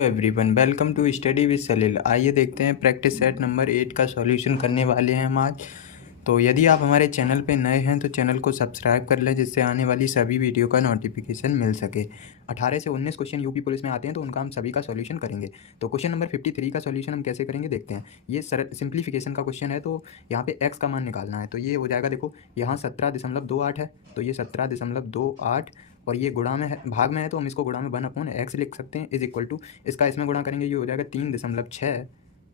Everyone welcome to study with Salil. आइए देखते हैं प्रैक्टिस सेट नंबर 8 का सॉल्यूशन करने वाले हैं हम आज। तो यदि आप हमारे चैनल पे नए हैं तो चैनल को सब्सक्राइब कर लें, जिससे आने वाली सभी वीडियो का नोटिफिकेशन मिल सके। 18 से 19 क्वेश्चन यूपी पुलिस में आते हैं, तो उनका हम सभी का सॉल्यूशन करेंगे। तो क्वेश्चन नंबर 53 का सॉल्यूशन हम कैसे करेंगे देखते हैं। ये सिंप्लीफिकेशन का क्वेश्चन है, तो यहाँ पे एक्स का मान निकालना है। तो ये हो जाएगा, देखो यहाँ 17.28 है, तो ये 17.28 और ये गुणा में है, भाग में है, तो हम इसको गुणा में 1/x लिख सकते हैं, इज इक्वल टू इसका इसमें गुणा करेंगे, ये हो जाएगा 3.6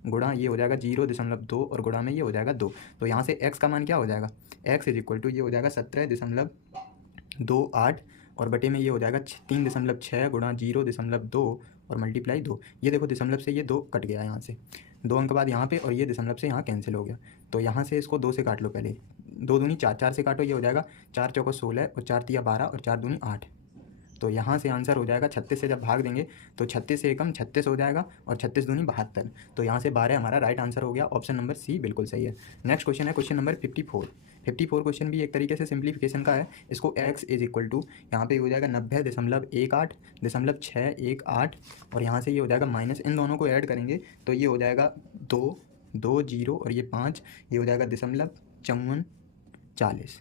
गुणा ये हो जाएगा 0.2 और गुणा में ये हो जाएगा 2। तो यहाँ से x का मान क्या हो जाएगा, x इज इक्वल टू ये हो जाएगा 17.28 और बटे में ये हो जाएगा 3.6 गुणा 0.2 और मल्टीप्लाई 2। ये देखो दशमलव से ये 2 कट गया यहाँ से, 2 अंक बाद यहाँ पे, और ये दशमलव से यहाँ कैंसिल हो गया। तो यहाँ से इसको 2 से काट लो, पहले 2 दूनी 4, 4 से काटो, ये हो जाएगा 4 चौको 16 और 4 तिया 12 और 4 दूनी 8। तो यहाँ से आंसर हो जाएगा 36 से जब भाग देंगे तो 36 से एकम 36 हो जाएगा और 36 दूनी 72। तो यहाँ से 12 हमारा राइट आंसर हो गया। ऑप्शन नंबर सी बिल्कुल सही है। नेक्स्ट क्वेश्चन है क्वेश्चन नंबर 54। क्वेश्चन भी एक तरीके से सिंप्लीफिकेशन का है। इसको x इज इक्वल टू यहाँ पे हो जाएगा 90.18 और यहाँ से ये हो जाएगा माइनस, इन दोनों को ऐड करेंगे तो ये हो जाएगा 2 0 और ये 5, ये हो जाएगा 0.5440।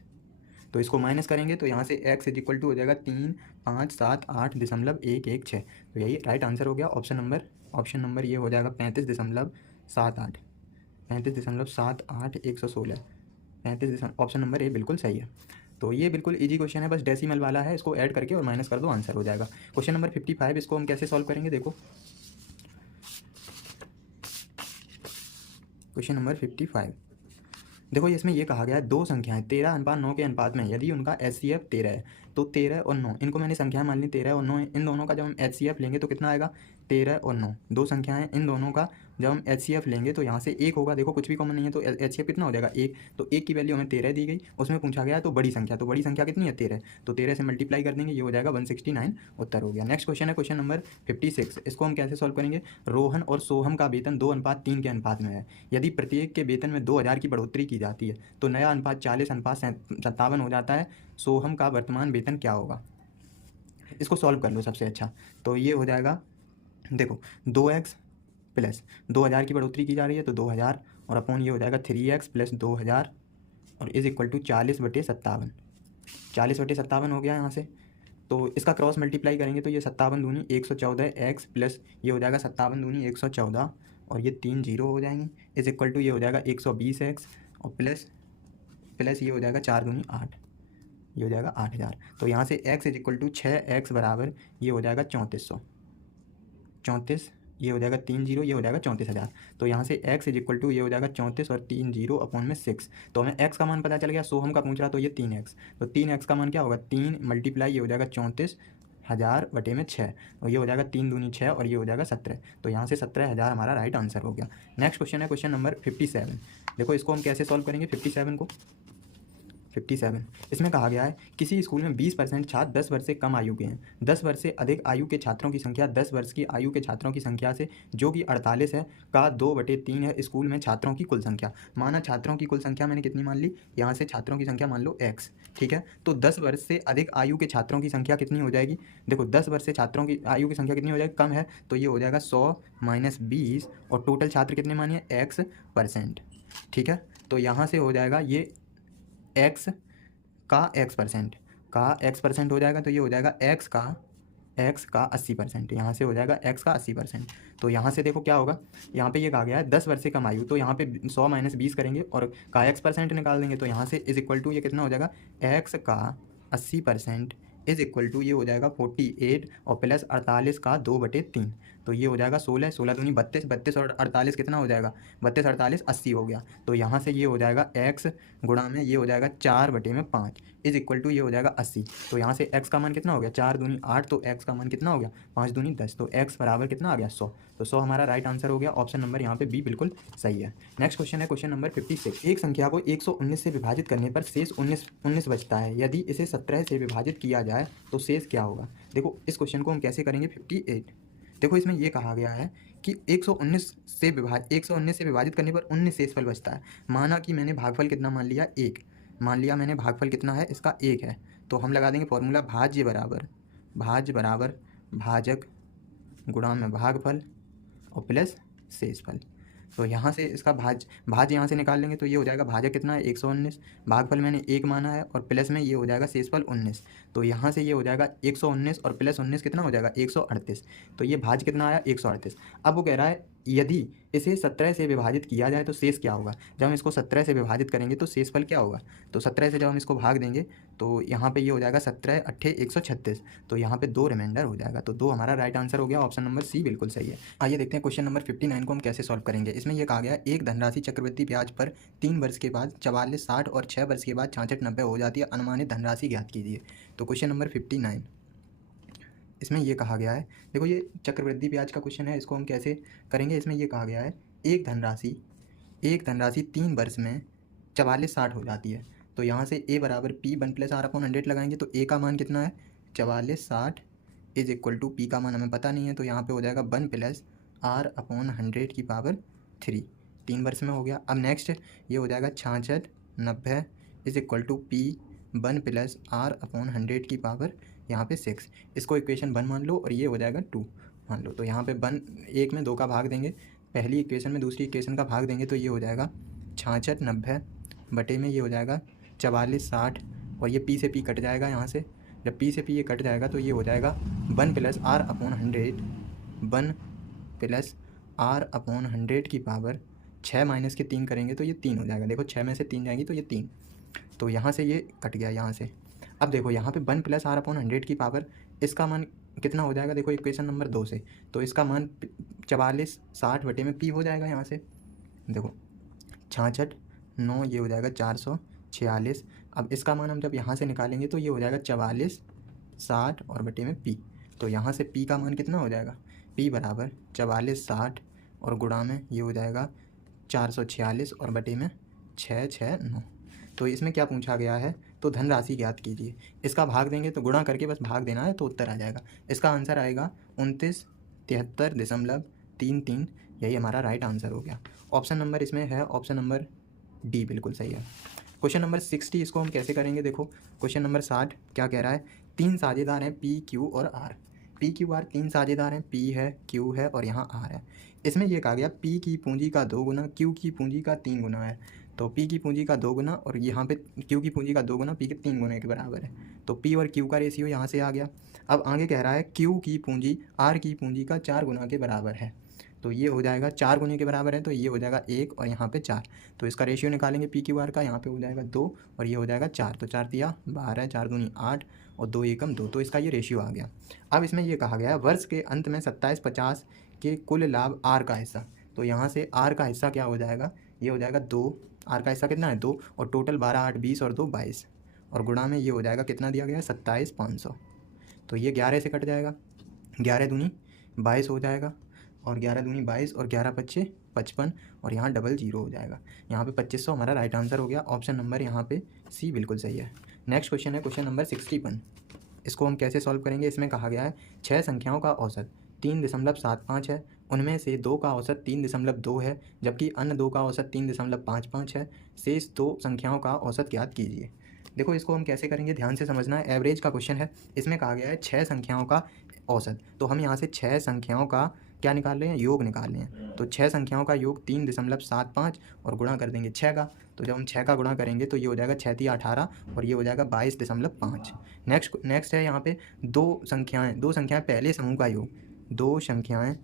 तो इसको माइनस करेंगे तो यहाँ से x इज इक्वल टू हो जाएगा 3,5,7,8,116। तो यही राइट आंसर हो गया। ऑप्शन नंबर ये हो जाएगा 35.78 116। ऑप्शन नंबर ए बिल्कुल सही है। तो ये बिल्कुल इजी क्वेश्चन है, बस डेसिमल वाला है, इसको ऐड करके और माइनस कर दो, आंसर हो जाएगा। क्वेश्चन नंबर 55, इसको हम कैसे सॉल्व करेंगे देखो। क्वेश्चन नंबर 55 देखो, इसमें ये कहा गया है दो संख्याएं 13:9 के अनुपात में यदि उनका HCF 13 है, तो 13 और 9, इनको मैंने संख्याएं मान ली 13 और 9 है। इन दोनों का जब हम HCF लेंगे तो कितना आएगा, 13 और 9 दो संख्याएं, इन दोनों का जब हम HCF लेंगे तो यहाँ से 1 होगा। देखो कुछ भी कॉमन नहीं है, तो HCF कितना हो जाएगा 1। तो 1 की वैल्यू हमें 13 दी गई, उसमें पूछा गया तो बड़ी संख्या, तो बड़ी संख्या कितनी है 13, तो 13 से मल्टीप्लाई कर देंगे, ये हो जाएगा 169, उत्तर हो गया। नेक्स्ट क्वेश्चन है क्वेश्चन नंबर 56। इसको हम कैसे सॉल्व करेंगे। रोहन और सोहम का वेतन 2:3 के अनुपात में है। यदि प्रत्येक के वेतन में 2000 की बढ़ोतरी की जाती है तो नया अनुपात 40:57 हो जाता है। सोहम का वर्तमान वेतन क्या होगा। इसको सॉल्व कर लो सबसे अच्छा। तो ये हो जाएगा, देखो 2x प्लस 2000 की बढ़ोतरी की जा रही है तो 2000 और अपॉन ये हो जाएगा 3x प्लस 2000 और इज इक्वल टू 40/57। 40/57 हो गया यहाँ से। तो इसका क्रॉस मल्टीप्लाई करेंगे तो ये 57 दूनी 114x प्लस ये हो जाएगा 57 दूनी 114 और ये 3 0 हो जाएंगे, इज इक्वल टू ये हो जाएगा 120x और प्लस ये हो जाएगा 4 दूनी 8, ये हो जाएगा 8000। तो यहाँ से x is equal to 6x बराबर ये हो जाएगा 3400, ये हो जाएगा 3 0, ये हो जाएगा 34,000। तो यहाँ से x इज इक्वल टू ये हो जाएगा 34 और 3 0 अपॉन में 6। तो हमें x का मान पता चल गया, सोहम का पूछ रहा तो ये 3x, तो 3x का मान क्या होगा 3 मल्टीप्लाई ये हो जाएगा 34,000 बटे में 6 और ये हो जाएगा 3 दूनी 6 और ये हो जाएगा 17। तो यहाँ से 17,000 हमारा राइट आंसर हो गया। नेक्स्ट क्वेश्चन है क्वेश्चन नंबर 57। देखो इसको हम कैसे सॉल्व करेंगे 57 को। 57 इसमें कहा गया है किसी स्कूल में 20% छात्र 10 वर्ष से कम आयु के हैं। 10 वर्ष से अधिक आयु के छात्रों की संख्या 10 वर्ष की आयु के छात्रों की संख्या से जो कि 48 है का 2/3 है। स्कूल में छात्रों की कुल संख्या, माना छात्रों की कुल संख्या मैंने कितनी मान ली, यहाँ से छात्रों की संख्या मान लो x, ठीक है। तो 10 वर्ष से अधिक आयु के छात्रों की संख्या कितनी हो जाएगी, देखो 10 वर्ष से छात्रों की आयु की संख्या कितनी हो जाएगी, कम है, तो ये हो जाएगा 100 - 20 और टोटल छात्र कितने मानिए x%, ठीक है। तो यहाँ से हो जाएगा ये x का x% हो जाएगा, तो ये हो जाएगा x का 80%, यहाँ से हो जाएगा x का 80%। तो यहाँ से देखो क्या होगा, यहाँ पे ये कहा गया है 10 वर्ष से कम आयु, तो यहाँ पे 100 - 20 करेंगे और का x% निकाल देंगे, तो यहाँ से इज इक्वल टू ये कितना हो जाएगा x का 80% इज इक्वल टू ये हो जाएगा 48 और प्लस 48 का 2/3। तो ये हो जाएगा 16, 16 दूनी 32, 32 और 48 कितना हो जाएगा 32 48 80 हो गया। तो यहाँ से ये हो जाएगा x गुणा में ये हो जाएगा 4/5 इज इक्वल टू ये हो जाएगा 80। तो यहाँ से x का मान कितना हो गया 4 दूनी 8, तो x का मान कितना हो गया 5 दूनी 10, तो x बराबर कितना आ गया 100। तो 100 हमारा राइट आंसर हो गया। ऑप्शन नंबर यहाँ पे बी बिल्कुल सही है। नेक्स्ट क्वेश्चन है क्वेश्चन नंबर 56। एक संख्या को 119 से विभाजित करने पर शेष 19 बचता है। यदि इसे 17 से विभाजित किया जाए तो शेष क्या होगा। देखो इस क्वेश्चन को हम कैसे करेंगे 58। देखो इसमें ये कहा गया है कि 119 से विभाजित करने पर 19 शेषफल बचता है। माना कि मैंने भागफल कितना मान लिया 1, मान लिया मैंने भागफल कितना है इसका 1 है, तो हम लगा देंगे फॉर्मूला भाज्य बराबर भाजक गुणा में भागफल और प्लस शेषफल। तो यहाँ से इसका भाज्य यहाँ से निकाल लेंगे तो ये हो जाएगा भाजक कितना है 119, भागफल मैंने 1 माना है और प्लस में ये हो जाएगा शेषफल 19। तो यहाँ से ये हो जाएगा 119 और प्लस 19 कितना हो जाएगा 138। तो ये भाज्य कितना आया 138। अब वो कह रहा है यदि इसे 17 से विभाजित किया जाए तो शेष क्या होगा। जब हम इसको 17 से विभाजित करेंगे तो शेषफल क्या होगा। तो 17 से जब हम इसको भाग देंगे तो यहाँ पे ये हो जाएगा 17 अट्ठे 136। तो यहाँ पे 2 रिमाइंडर हो जाएगा। तो 2 हमारा राइट आंसर हो गया, ऑप्शन नंबर सी बिल्कुल सही है। आइए देखते हैं क्वेश्चन नंबर 59 को हम कैसे सॉल्व करेंगे। इसमें यह कहा गया एक धनराशि चक्रवृद्धि ब्याज पर 3 वर्ष के बाद 44, 60 और 6 वर्ष के बाद 66, 90 हो जाती है। अनुमानित धनराशि ज्ञात कीजिए। तो क्वेश्चन नंबर 59 इसमें ये कहा गया है, देखो ये चक्रवृद्धि ब्याज का क्वेश्चन है, इसको हम कैसे करेंगे। इसमें ये कहा गया है एक धनराशि 3 वर्ष में 44, 60 हो जाती है। तो यहाँ से a बराबर p 1 + r/100 लगाएंगे तो a का मान कितना है 44, 60 इज इक्वल टू p का मान हमें पता नहीं है, तो यहाँ पे हो जाएगा 1 + r/100 की पावर 3। 3 वर्ष में हो गया। अब नेक्स्ट ये हो जाएगा 66, 90 is equal to p 1 + r/100 की पावर यहाँ पे 6। इसको इक्वेशन 1 मान लो और ये हो जाएगा 2 मान लो। तो यहाँ पे 1 में 2 का भाग देंगे, पहली इक्वेशन में दूसरी इक्वेशन का भाग देंगे तो ये हो जाएगा 66, 90 बटे में ये हो जाएगा 44, 60 और ये p से p कट जाएगा। यहाँ से जब p से p ये कट जाएगा तो ये हो जाएगा 1 + r/100, 1 + r/100 की पावर 6 माइनस के 3 करेंगे तो ये 3 हो जाएगा। देखो 6 में से 3 जाएंगी तो ये 3, तो यहाँ से ये कट गया यहाँ से। अब देखो यहाँ पे 1 + r/100 की पावर इसका मान कितना हो जाएगा, देखो इक्वेशन नंबर 2 से, तो इसका मान 44, 60 बटे में p हो जाएगा। यहाँ से देखो 66, 9 ये हो जाएगा 446। अब इसका मान हम जब यहाँ से निकालेंगे तो ये हो जाएगा 44, 60 और बटे में p। तो यहाँ से p का मान कितना हो जाएगा, p बराबर 44, 60 और गुणा में ये हो जाएगा 446 और बटे में 6, 6, 9। तो इसमें क्या पूछा गया है, तो धनराशि ज्ञात कीजिए। इसका भाग देंगे तो गुणा करके बस भाग देना है तो उत्तर आ जाएगा। इसका आंसर आएगा 2973.33। यही हमारा राइट आंसर हो गया। ऑप्शन नंबर इसमें है ऑप्शन नंबर डी बिल्कुल सही है। क्वेश्चन नंबर 60 इसको हम कैसे करेंगे, देखो क्वेश्चन नंबर 60 क्या कह रहा है, 3 साझेदार हैं P, Q और R। P, Q, R 3 साझेदार हैं, P है, Q है और यहाँ R है। इसमें यह कहा गया P की पूंजी का 2 गुना, Q की पूंजी का 3 गुना है। तो P की पूंजी का 2 गुना और यहाँ पे Q की पूंजी का 2 गुना P के 3 गुना के बराबर है। तो P और Q का रेशियो यहाँ से आ गया। अब आगे कह रहा है Q की पूंजी R की पूंजी का 4 गुना के बराबर है। तो ये हो जाएगा 4 गुने के बराबर है, तो ये हो जाएगा 1 और यहाँ पे 4। तो इसका रेशियो निकालेंगे P Q R का, यहाँ पे हो जाएगा 2 और ये हो जाएगा 4। तो 4 तिया 12, 4 दूनी 8 और 2 एकम 2। तो इसका ये रेशियो आ गया। अब इसमें ये कहा गया है वर्ष के अंत में 27/50 के कुल लाभ R का हिस्सा। तो यहाँ से R का हिस्सा क्या हो जाएगा, ये हो जाएगा 2। R का हिस्सा कितना है 2 और टोटल 12, 8, 20 और 2, 22 और गुणा में ये हो जाएगा कितना दिया गया है 27,500। तो ये 11 से कट जाएगा, 11 दूनी 22 हो जाएगा और 11 दूनी 22 और 11 पच्चे 55 और यहाँ डबल 0 हो जाएगा। यहाँ पे 2500 हमारा राइट आंसर हो गया। ऑप्शन नंबर यहाँ पे सी बिल्कुल सही है। नेक्स्ट क्वेश्चन है क्वेश्चन नंबर 61। इसको हम कैसे सॉल्व करेंगे। इसमें कहा गया है 6 संख्याओं का औसत 3.75 है, उनमें से 2 का औसत 3.2 है जबकि अन्य 2 का औसत 3.55 है। शेष 2 संख्याओं का औसत ज्ञात कीजिए। देखो इसको हम कैसे करेंगे, ध्यान से समझना है। एवरेज का क्वेश्चन है। इसमें कहा गया है 6 संख्याओं का औसत, तो हम यहाँ से 6 संख्याओं का क्या निकाल रहे हैं, योग निकाल रहे हैं। तो 6 संख्याओं का योग 3.75 और गुणा कर देंगे 6 का। तो जब हम 6 का गुणा करेंगे तो ये हो जाएगा 6 तिया 18 और ये हो जाएगा 22.5। नेक्स्ट है यहाँ पे 2 संख्याएं पहले समूह का योग, 2 संख्याएं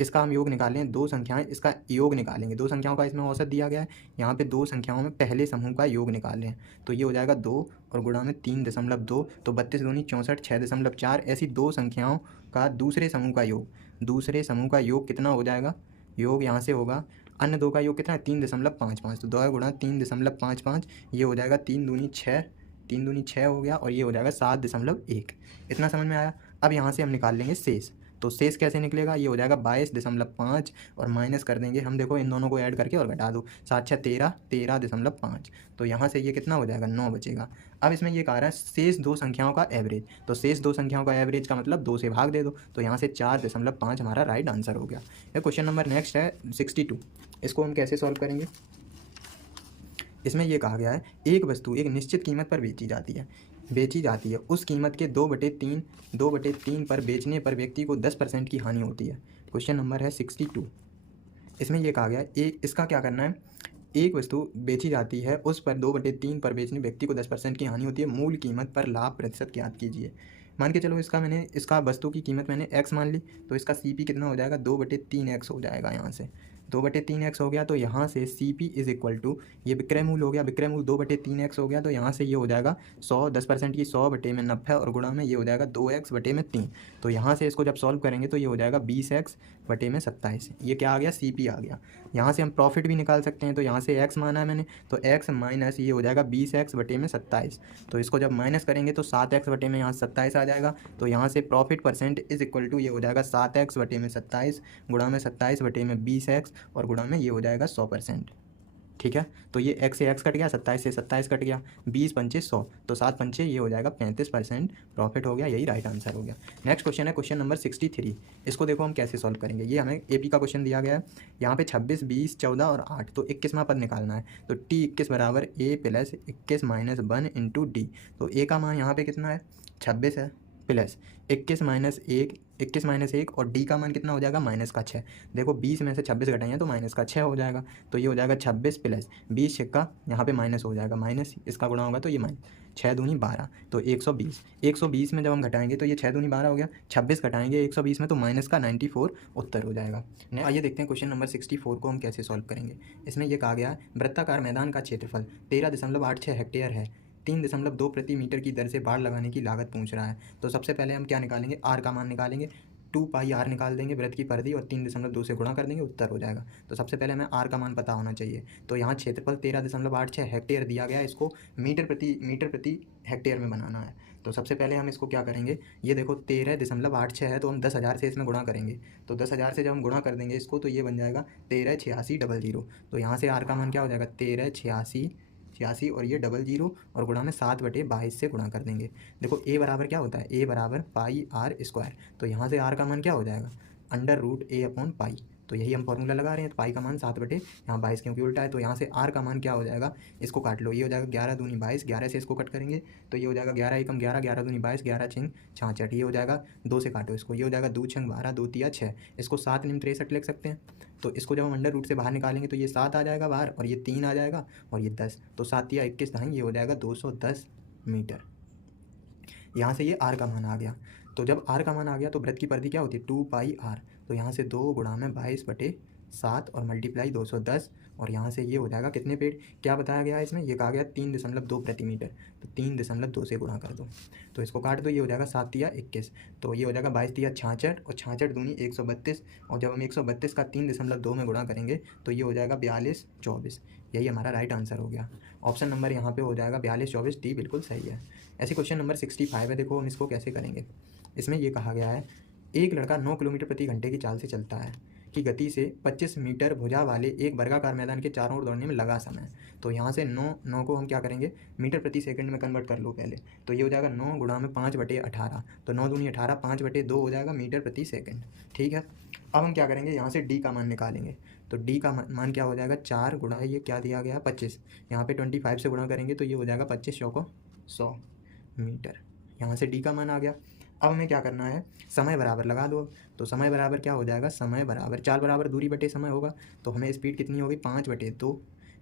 इसका हम योग निकालें, 2 संख्याएं इसका योग निकालेंगे। 2 संख्याओं का इसमें औसत दिया गया है, यहाँ पे 2 संख्याओं में पहले समूह का योग निकाल लें। तो ये हो जाएगा 2 और गुणा में 3.2 तो 32 दूनी 64, 6.4। ऐसी 2 संख्याओं का दूसरे समूह का योग कितना हो जाएगा, योग यहाँ से होगा अन्य 2 का योग कितना है 3.55। तो 2 गुणा 3.55 ये हो जाएगा 3 दूनी 6, 3 दूनी 6 हो गया और ये हो जाएगा 7.1। इतना समझ में आया। अब यहाँ से हम निकाल लेंगे शेष। तो शेष कैसे निकलेगा, ये हो जाएगा 22.5 और माइनस कर देंगे हम, देखो इन दोनों को ऐड करके और घटा दो, 7 6 13, 13.5। तो यहाँ से ये कितना हो जाएगा 9 बचेगा। अब इसमें ये कह रहा है शेष 2 संख्याओं का एवरेज। तो शेष 2 संख्याओं का एवरेज का मतलब 2 से भाग दे दो। तो यहाँ से 4.5 हमारा राइट आंसर हो गया। ये क्वेश्चन नंबर नेक्स्ट है 62। इसको हम कैसे सॉल्व करेंगे। इसमें यह कहा गया है एक वस्तु एक निश्चित कीमत पर बेची जाती है। बेची जाती है उस कीमत के 2/3 पर बेचने पर व्यक्ति को 10% की हानि होती है। क्वेश्चन नंबर है 62। इसमें ये कहा गया इसका क्या करना है, एक वस्तु बेची जाती है उस पर 2/3 पर बेचने व्यक्ति को 10% की हानि होती है, मूल कीमत पर लाभ प्रतिशत ज्ञात कीजिए। मान के चलो इसका वस्तु की कीमत मैंने x मान ली, तो इसका CP कितना हो जाएगा, 2/3x हो जाएगा। यहाँ से 2/3x हो गया, तो यहाँ से CP इज इक्वल टू, ये विक्रय मूल्य हो गया, विक्रय मूल्य 2/3x हो गया, तो यहाँ से ये हो जाएगा 100, 10% की 100/90 और गुणा में ये हो जाएगा 2x/3। तो यहाँ से इसको जब सॉल्व करेंगे तो ये हो जाएगा 20x/27। ये क्या आ गया, CP आ गया। यहाँ से हम प्रॉफिट भी निकाल सकते हैं, तो यहाँ से x माना है मैंने, तो x माइनस ये हो जाएगा 20x/27। तो इसको जब माइनस करेंगे तो 7x में यहाँ 27 आ जाएगा। तो यहाँ से profit percent is equal to ये हो जाएगा 7x/27 गुणा में 27/20x और गुणा में ये हो जाएगा 100%। ठीक है, तो ये x से x कट गया, 27 से 27 कट गया, 20 पंचे 100, तो 7 पंचे ये हो जाएगा 35% प्रॉफिट हो गया। यही राइट आंसर हो गया। नेक्स्ट क्वेश्चन है क्वेश्चन नंबर 63। इसको देखो हम कैसे सॉल्व करेंगे। ये हमें AP का क्वेश्चन दिया गया है। यहाँ पे 26, 20, 14 और 8, तो 21वां पद निकालना है। तो T21 बराबर A plus 21 minus 1 into D। तो A का मान यहाँ पे कितना है, 26 है, प्लस 21 माइनस 1 और D का मान कितना हो जाएगा, -6। देखो 20 में से 26 घटाएंगे तो -6 हो जाएगा। तो ये हो जाएगा 26 प्लस 20 छक्का, यहाँ पे माइनस हो जाएगा, माइनस इसका गुणा होगा तो ये माइनस 6 दूनी 12, तो 120। 120 में जब हम घटाएंगे तो ये 6 दूनी 12 हो गया, 26 घटाएंगे 120 में तो माइनस का 94 उत्तर हो जाएगा। आइए देखते हैं क्वेश्चन नंबर 64 को हम कैसे सॉल्व करेंगे। इसमें यह कहा गया वृत्ताकार मैदान का क्षेत्रफल 13.86 हेक्टेयर है, 3.2 प्रति मीटर की दर से बाड़ लगाने की लागत पूछ रहा है। तो सबसे पहले हम क्या निकालेंगे, R का मान निकालेंगे। 2πr निकाल देंगे वृत्त की परिधि और 3.2 से गुणा कर देंगे, उत्तर हो जाएगा। तो सबसे पहले हमें R का मान पता होना चाहिए। तो यहाँ क्षेत्रफल 13.86 हेक्टेयर दिया गया है, इसको मीटर प्रति हेक्टेयर में बनाना है। तो सबसे पहले हम इसको क्या करेंगे, ये देखो 13.86 है, तो हम 10,000 से इसमें गुणा करेंगे। तो 10,000 से जब हम गुणा कर देंगे इसको तो ये बन जाएगा 138600। तो यहाँ से R का मान क्या हो जाएगा, 1386 और ये 00 और गुणा में 7/22 से गुणा कर देंगे। देखो A बराबर क्या होता है, A बराबर πr²। तो यहाँ से R का मान क्या हो जाएगा, √a/π। तो यही हम फॉर्मूला लगा रहे हैं। तो पाई का मान 7/22 क्योंकि उल्टा है। तो यहाँ से R का मान क्या हो जाएगा, इसको काट लो, ये हो जाएगा 11 दूनी 22, 11 से इसको कट करेंगे तो ये हो जाएगा 11 एकम 11, 11 दूनी 22, 11 छिंग 66, ये हो जाएगा 2 से काटो इसको, ये हो जाएगा 2 छंग 12, 2 तिया 6, इसको 7 निम 63 लिख सकते हैं। तो इसको जब हम अंडर रूट से बाहर निकालेंगे तो ये 7 आ जाएगा बाहर और ये 3 आ जाएगा और ये 10, तो 7 तिया 21 दाएँ, ये हो जाएगा 210 मीटर। यहाँ से ये R का मान आ गया। तो जब R का मान आ गया तो वृत्त की परिधि क्या होती है, 2πr। तो यहाँ से 2 गुणा में 22/7 और मल्टीप्लाई 210 और यहाँ से ये हो जाएगा कितने पेड़, क्या बताया गया है इसमें, ये कहा गया 3.2 प्रति मीटर। तो 3.2 से गुणा कर दो, तो इसको काट दो, ये हो जाएगा 7 तिया 21, तो ये हो जाएगा 22 तिया 66 और 66 दूनी 132 और जब हम 132 का 3.2 में गुणा करेंगे तो ये हो जाएगा 4224। यही हमारा राइट आंसर हो गया। ऑप्शन नंबर यहाँ पे हो जाएगा 4224, डी बिल्कुल सही है। ऐसे क्वेश्चन नंबर 65 है, देखो हम इसको कैसे करेंगे। इसमें ये कहा गया है एक लड़का 9 किलोमीटर प्रति घंटे की चाल से चलता है की गति से 25 मीटर भुजा वाले एक वर्गाकार मैदान के चारों ओर दौड़ने में लगा समय। तो यहाँ से 9 को हम क्या करेंगे, मीटर प्रति सेकंड में कन्वर्ट कर लो पहले। तो ये हो जाएगा 9 गुणा में 5/18, तो 9 दूनी 18, 5/2 हो जाएगा मीटर प्रति सेकंड। ठीक है, अब हम क्या करेंगे, यहाँ से डी का मान निकालेंगे। तो डी का मान क्या हो जाएगा, 4 गुणा ये क्या दिया गया 25, यहाँ पे 25 से गुणा करेंगे तो ये हो जाएगा 25 चौको 100 मीटर। यहाँ से डी का मान आ गया। अब हमें क्या करना है, समय बराबर लगा दो। तो समय बराबर क्या हो जाएगा, समय बराबर 4 बराबर दूरी बटे समय होगा। तो हमें स्पीड कितनी होगी 5/2,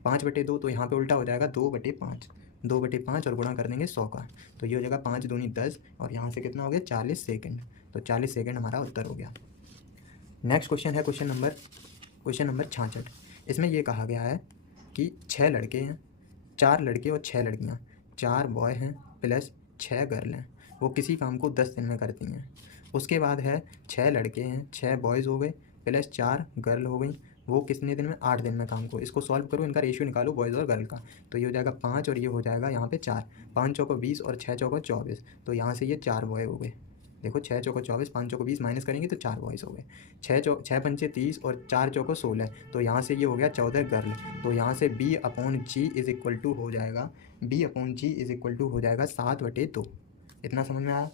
5/2, तो यहाँ पे उल्टा हो जाएगा 2/5, 2/5 और गुणा कर देंगे 100 का। तो ये हो जाएगा 5 दूनी 10 और यहाँ से कितना हो गया 40 सेकेंड। तो 40 सेकेंड हमारा उत्तर हो गया। नेक्स्ट क्वेश्चन है क्वेश्चन नंबर 66। इसमें यह कहा गया है कि 6 लड़के हैं, 4 लड़के और 6 लड़कियाँ, 4 बॉय हैं प्लस 6 गर्ल हैं, वो किसी काम को 10 दिन में करती हैं। उसके बाद है 6 लड़के हैं, 6 बॉयज़ हो गए प्लस 4 गर्ल हो गई, वो कितने दिन में, 8 दिन में काम को। इसको सॉल्व करो, इनका रेशियो निकालो बॉयज़ और गर्ल का। तो ये हो जाएगा 5 और ये हो जाएगा यहाँ पे 4, 5 चौको 20 और 6 चौको 24। तो यहाँ से ये 4 बॉय हो गए। देखो 6 चौको 24, 5 चौको 20 माइनस करेंगे तो 4 बॉयज़ हो गए। 6 पंचे 30 और 4 चौको 16, तो यहाँ से ये हो गया 14 गर्ल। तो यहाँ से B/G इज इक्वल टू हो जाएगा, B/G इज इक्वल टू हो जाएगा 7/2। इतना समझ में आया,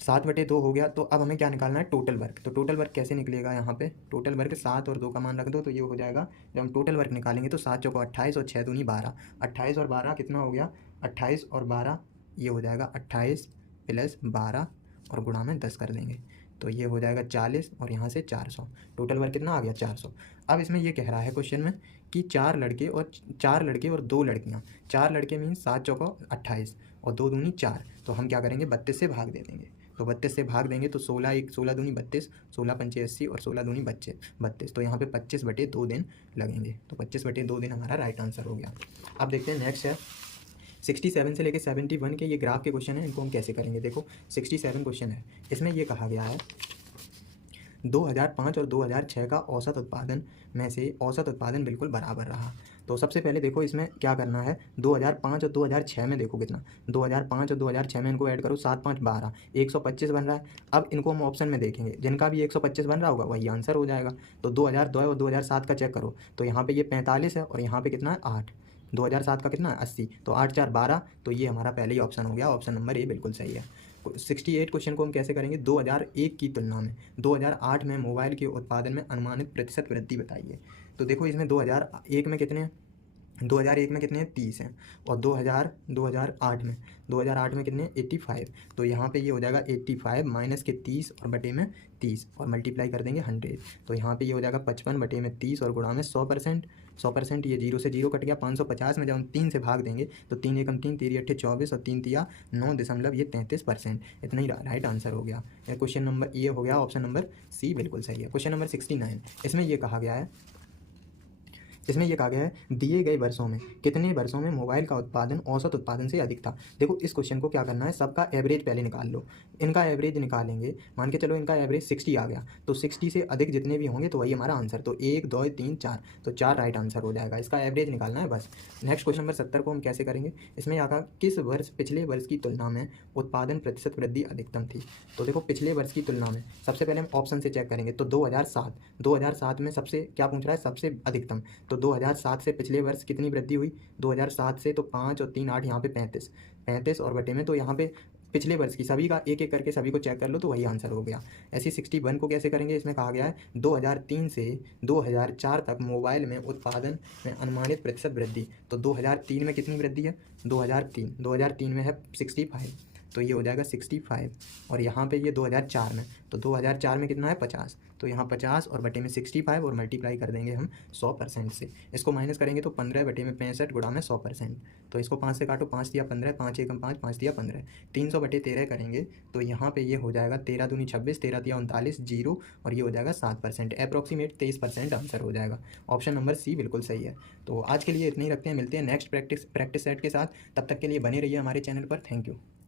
7/2 हो गया। तो अब हमें क्या निकालना है, टोटल वर्क। तो टोटल वर्क कैसे निकलेगा, यहाँ पे टोटल वर्क 7 और 2 का मान रख दो, तो ये हो जाएगा, जब हम टोटल वर्क निकालेंगे तो 7 चौको 28 और 6 दूनी 12, 28 और 12 कितना हो गया, 28 और 12 ये हो जाएगा 28 प्लस 12 और गुणा में 10 कर देंगे, तो ये हो जाएगा 40 और यहाँ से 400। टोटल वर्क कितना आ गया 400। अब इसमें ये कह रहा है क्वेश्चन में कि 4 लड़के और 2 लड़कियाँ। 4 लड़के मीन्स 7 चौका 28 और 2 दूनी 4, तो हम क्या करेंगे 32 से भाग दे देंगे। तो 32 से भाग देंगे तो 16 दूनी 32, 16 पंचे 80 और 16 दूनी 32, तो यहाँ पे 25/2 दिन लगेंगे। तो 25/2 दिन हमारा राइट आंसर हो गया। अब देखते हैं नेक्स्ट है 67 से लेकर 71 के ये ग्राफ के क्वेश्चन है, इनको हम कैसे करेंगे। देखो 67 क्वेश्चन है, इसमें ये कहा गया है 2005 और 2006 का औसत उत्पादन में से औसत उत्पादन बिल्कुल बराबर रहा। तो सबसे पहले देखो इसमें क्या करना है, 2005 और 2006 में देखो कितना, 2005 और 2006 में इनको ऐड करो, 7 5 12, 125 बन रहा है। अब इनको हम ऑप्शन में देखेंगे, जिनका भी 125 बन रहा होगा वही आंसर हो जाएगा। तो 2002 और 2007 का चेक करो, तो यहाँ पे ये 45 है और यहाँ पे कितना है 8। 2007 का कितना है 80, तो 8 4 12, तो ये हमारा पहले ही ऑप्शन हो गया, ऑप्शन नंबर ए बिल्कुल सही है। 68 क्वेश्चन को हम कैसे करेंगे, 2001 की तुलना में 2008 में मोबाइल के उत्पादन में अनुमानित प्रतिशत वृद्धि बताइए। तो देखो इसमें 2001 में कितने हैं, 2001 में कितने हैं 30 हैं, और 2008 में कितने हैं 85। तो यहाँ पे ये हो जाएगा 85 माइनस के 30 और बटे में 30 और मल्टीप्लाई कर देंगे 100, तो यहाँ पे ये हो जाएगा 55 बटे में 30 और गुणा में 100%। 100% ये 0 से 0 कट गया, 550 में जब हम 3 से भाग देंगे तो 3 एकम 3, 3 अट्ठे 24 और 3 तिया 9.33%। इतना ही राइट आंसर हो गया। क्वेश्चन नंबर ये हो गया, ऑप्शन नंबर सी बिल्कुल सही है। क्वेश्चन नंबर 69, इसमें ये कहा गया है दिए गए वर्षों में कितने वर्षों में मोबाइल का उत्पादन औसत उत्पादन से अधिक था। देखो इस क्वेश्चन को क्या करना है, सबका एवरेज पहले निकाल लो। इनका एवरेज निकालेंगे, मान के चलो इनका एवरेज 60 आ गया, तो 60 से अधिक जितने भी होंगे तो वही हमारा आंसर। तो 1 2 3 4, तो 4 राइट आंसर हो जाएगा। इसका एवरेज निकालना है बस। नेक्स्ट क्वेश्चन नंबर 70 को हम कैसे करेंगे, इसमें आका किस वर्ष पिछले वर्ष की तुलना में उत्पादन प्रतिशत वृद्धि अधिकतम थी। तो देखो पिछले वर्ष की तुलना में सबसे पहले हम ऑप्शन से चेक करेंगे, तो 2007 में सबसे क्या पूछ रहा है, सबसे अधिकतम। तो 2007 से पिछले वर्ष कितनी वृद्धि हुई, 2007 से तो 5 और 3 8, यहाँ पे 35 और बटे में, तो यहाँ पे पिछले वर्ष की सभी का एक एक करके सभी को चेक कर लो तो वही आंसर हो गया। ऐसे 61 को कैसे करेंगे, इसमें कहा गया है 2003 से 2004 तक मोबाइल में उत्पादन में अनुमानित प्रतिशत वृद्धि। तो 2003 में कितनी वृद्धि है, 2003 में है 65, तो ये हो जाएगा 65, और यहाँ पे ये 2004 में, तो 2004 में कितना है 50, तो यहाँ 50 और बटे में 65 और मल्टीप्लाई कर देंगे हम 100% से। इसको माइनस करेंगे तो 15 बटे में 65 गुणा में 100%, तो इसको 5 से काटो, 5 दिया 15, 5 एकम 5, 5 दिया 15, 300 बटे 13 करेंगे तो यहाँ पे ये हो जाएगा 13 दूनी 26, 13 दिया 39, 0, और ये हो जाएगा 7%, अप्रॉक्सीमेट 23% आंसर हो जाएगा। ऑप्शन नंबर सी बिल्कुल सही है। तो आज के लिए इतना ही रखते हैं, मिलते हैं नेक्स्ट प्रैक्टिस सेट के साथ, तब तक के लिए बने रहिए हमारे चैनल पर। Thank you.